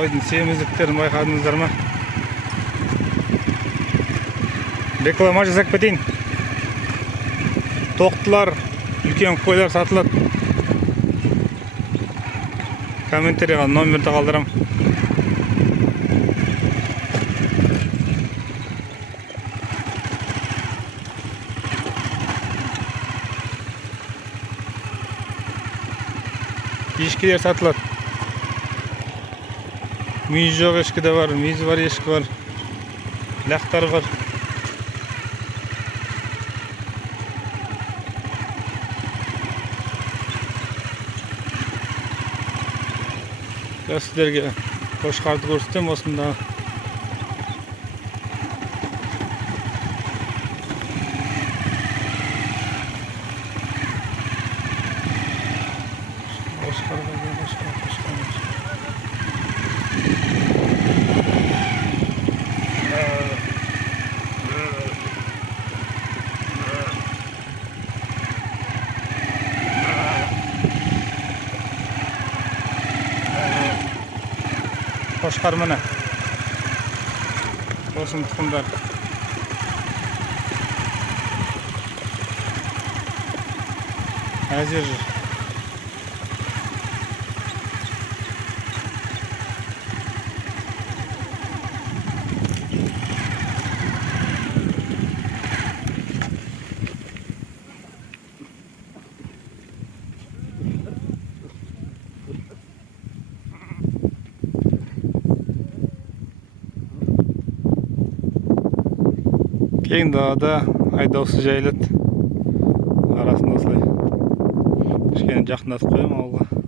Қойдың семіздіктерін байқадыңыздар ма? Реклама жасап кетейін. Тоқтылар, үлкен қойлар сатылады. Комментарийға номерді қалдырам. Ешкілер сатылады. Мүйіз жоқ ешкі де бар, мүйіз бар, ешкі бар. Лақтар бар. Сіздерге қошқарды көрсетем осында. Қошқар міне. Осының тұқымдар. Әзер жүр. Кең далада айдаусыз жайылады. Арасында осылай кішкене жақындатып қоямын ауылға.